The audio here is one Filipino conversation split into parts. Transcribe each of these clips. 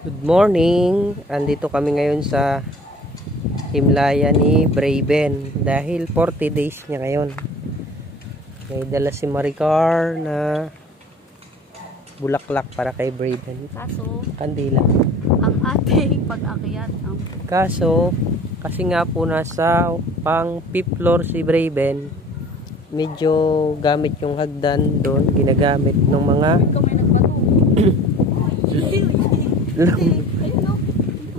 Good morning! Andito kami ngayon sa Himlaya ni Braven dahil 40 days niya ngayon. May dala si Maricar na bulaklak para kay Braven. Kaso, Kandila. ang ating pag-akyat Kaso, kasi nga po nasa pang 5th floor si Braven, medyo gamit yung hagdan doon, ginagamit ng mga kamay nagbato. Ayun o.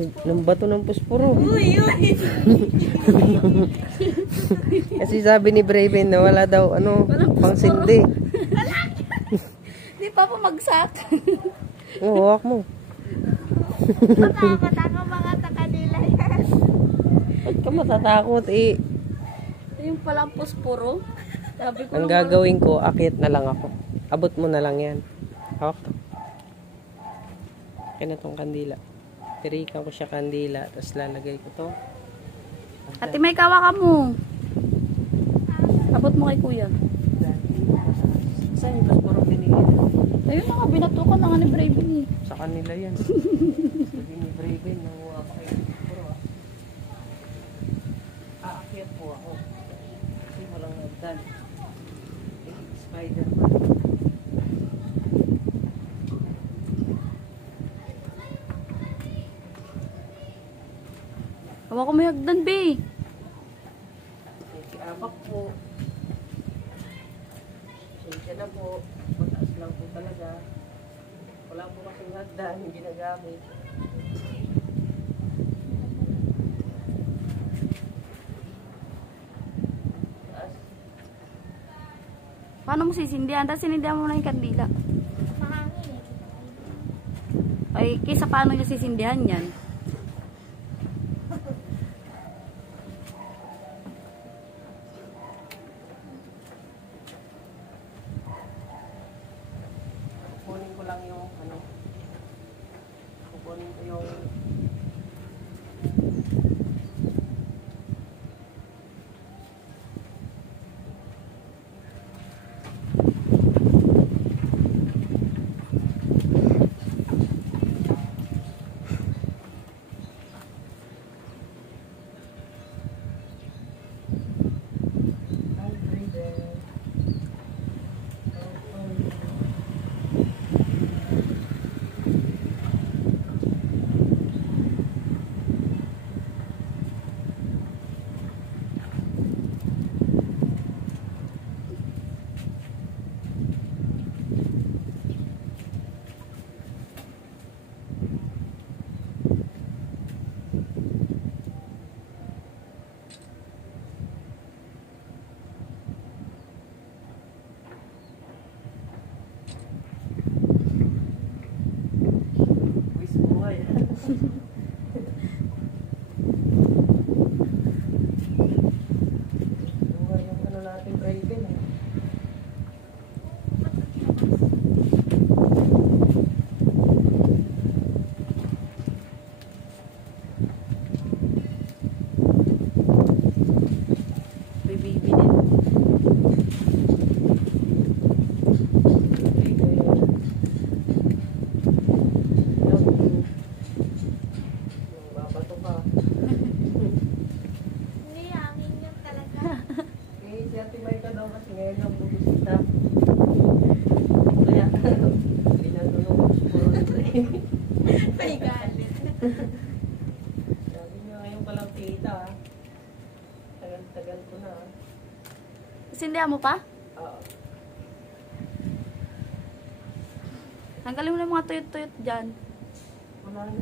ng bato ng puspuro. Uy, uy. Kasi sabi ni Braven na wala daw pang sindi. Di pa pumagsak. Oo, hawak mo. Matakot ako mga takanila yan. Ba't ka matatakot eh? Yung palang puspuro. Sabi ko Ang naman, gagawin ko, akyat na lang ako. Abot mo na lang yan. Hawak to. Kaya na tong kandila. Tirikan ko siya kandila, tapos lalagay ko to. Ate, may kawa ka mo. Abot mo kay kuya. Saan yung puspuro pinili? Ayun na nga, binatukan na nga ni Braven eh. Sa kanila yan. Sabi ni Braven, nanguha pa kayo ng puspuro ah. Aakyat po ako. Kasi walang hagdan. Spider-Man. Hawa ko may hagdan, be. Abak po. Sensya na po. Mataas lang po talaga. Wala po kasing hagdan yung ginagamit. Taas. Paano mo sisindihan? Tapos sinindihan mo na yung kandila. Ay, kaysa paano nyo sisindihan yan? Kukunin ko lang yung kukunin ko yung natin Braven eh. May baby din. Babato ka. Hindi, hangin yun talaga. Eh, si Ate Maika daw kasi ngayon ang bumisita. Kaya, pinatulong ko siguro nito eh. May galit. Sabi niya ngayon palang tita ah. Tagal-tagal ko na ah. Sindihan mo pa? Oo. Tanggalin mo na yung mga tuyot-tuyot dyan. Wala na.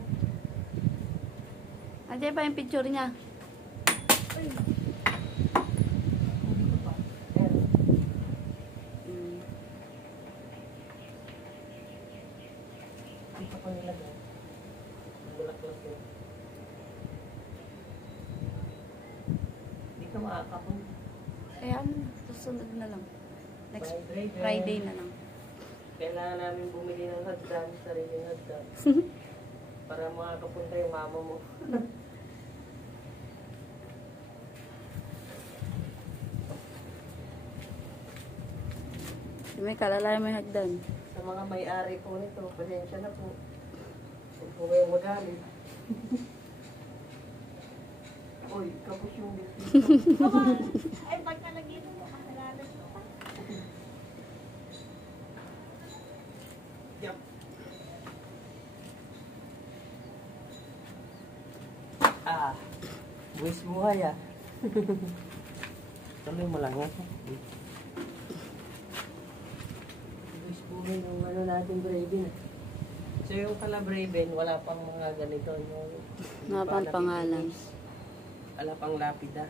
Andiyan pa yung picture niya. Dito ko nilagay. Bulak-bulak yun. Hindi ka makakapon. Ayan, susunod na lang. Next Friday. Friday na lang. Kailangan namin bumili ng hagdan, sariling hagdan. Para makakapunta yung mama mo. May kalalay may hagdan. Sa mga may-ari po nito, pasensya na po. Huwag kayong magalit. Uy, kapos yung Ay, pagka nag-inom mo, kasalanan mo pa. Yep. Buwis buhay ah. Tuloy mo lang yan. Buwis buhay yung ano natin Braven ah. So yung pala Braven, wala pang mga ganito. Wala pang pangalan. Wala pang lapida.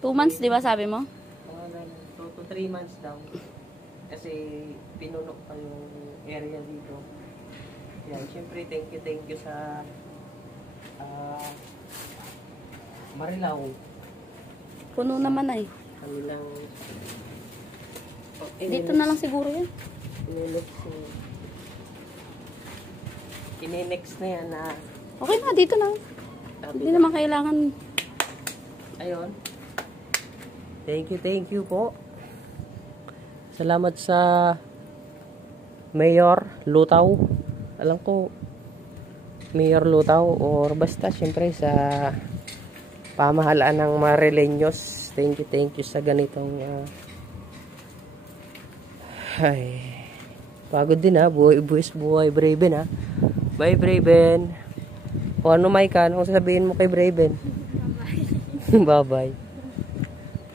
2 months, di ba sabi mo? Mga ganun. 2 to 3 months daw. Kasi pinunok pa yung area dito. Yan, syempre thank you sa Marilao. Puno naman ay. Kanilang Dito na lang siguro yan. Ininex na yan na Okay na, dito na. Hindi naman kailangan. ayun. Thank you po. Salamat sa Mayor Lutaw. Alam ko Mayor Lutaw or basta syempre sa pamahalaan ng Marileños. Thank you sa ganitong ay pagod din ha. Buhay Braven ha. Bye Braven. O ano Maika, anong sasabihin mo kay Braven? Bye bye.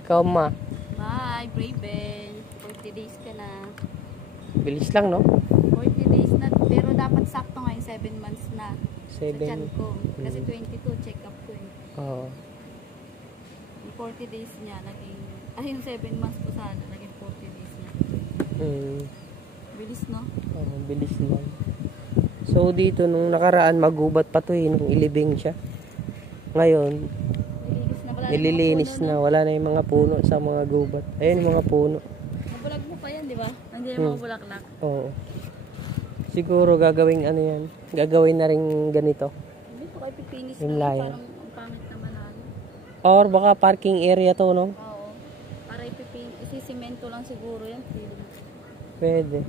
Ikaw ma. Bye, Braven. 40 days ka na. Bilis lang no? 40 days na. Pero dapat sakto ngayon, 7 months na. Sa 7. tiyan ko. Kasi 22, check up ko eh. Oo. Yung 40 days niya, naging, yung 7 months ko sana, naging 40 days niya. Bilis, no? Bilis lang. So dito nung nakaraan magubat pa to eh, nung ilibing siya. Ngayon, nililinis na, wala na yung mga puno sa mga gubat. Ayun yung mga puno. Mabulag mo pa yan, di ba? Hindi yung mga bulaklak. Oo. Siguro gagawin ano yan. Gagawin na rin ganito. Hindi ko kayo pipinis Yung na. layan. Parang ang pangit naman na. Or baka parking area to, no? Oo. Para isisimento lang siguro yan. Pwede.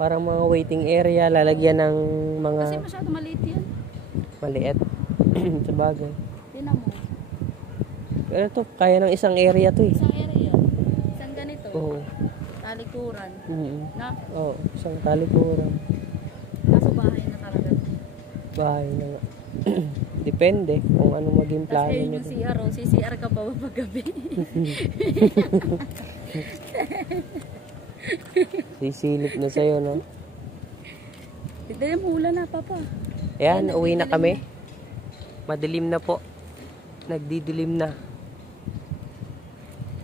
Parang mga waiting area, lalagyan ng mga Kasi masyado maliit yan. maliit. Sa bagay. Tinan mo. Pero to, kaya ng isang area to eh. Isang area. Isang ganito. Oo. Talikuran. Na? Oo, isang talikuran. Kaso bahay na talaga. Bahay na nga. Depende kung ano maging Tapos plano ayun nyo. yung CR. CCR ka pa ba paggabi? Sisilip na sa'yo, no? Hindi mo ulan na, papa. Ayan, uwi na kami. Madilim na po. Nagdidilim na.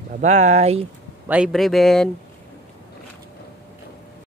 Bye-bye. Bye, Braven.